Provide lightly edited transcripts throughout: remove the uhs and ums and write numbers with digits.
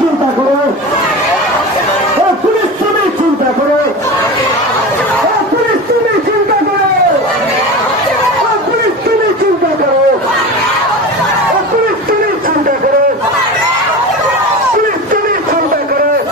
চিন্তা করো, পুলিশ তুমি চিন্তা করো, পুলিশ তুমি চিন্তা করো, পুলিশ তুমি চিন্তা করো, পুলিশ তুমি চিন্তা করো, পুলিশ তুমি চিন্তা করো।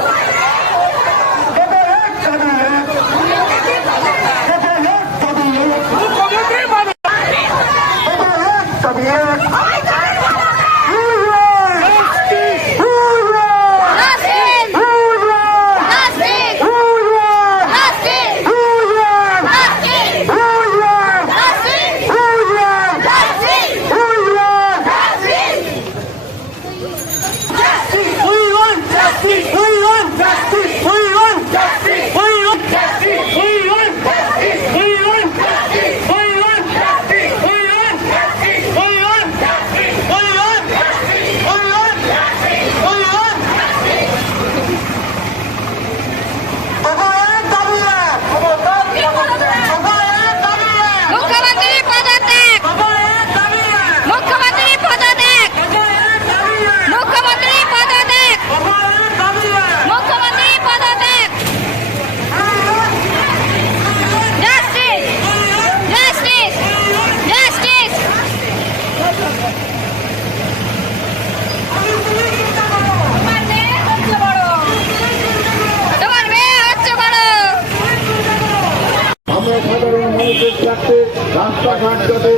সাধারণ মানুষের স্বার্থে রাস্তাঘাট যাতে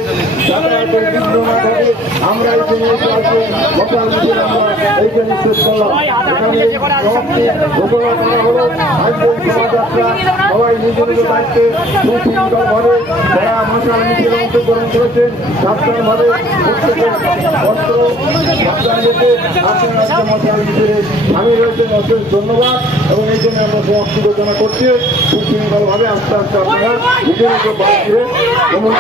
যাতায়াতের বিঘ্ন না ঘটে আমরা এইখানে লোকাল মিছিল আমরা এইখানে শেষ করলাম। এখানে ঘোষণা করা হলো আজকে শোভাযাত্রা সবাই নিজ নিজ দায়িত্বে সুশৃঙ্খলভাবে যারা মশাল মিছিলে অংশগ্রহণ করেছেন সাবধানভাবে প্রত্যেকের অস্ত্র সাবধান রেখে আপনারা আজকে মশাল মিছিলে সামিল হয়েছেন। অশেষ ধন্যবাদ এবং এই জন্য আমরা সমাপ্তি ঘোষণা করছি। সুশৃঙ্খলভাবে আস্তে আস্তে আপনারা নিজের নিজের বাড়ি ফিরে ভ্রমণ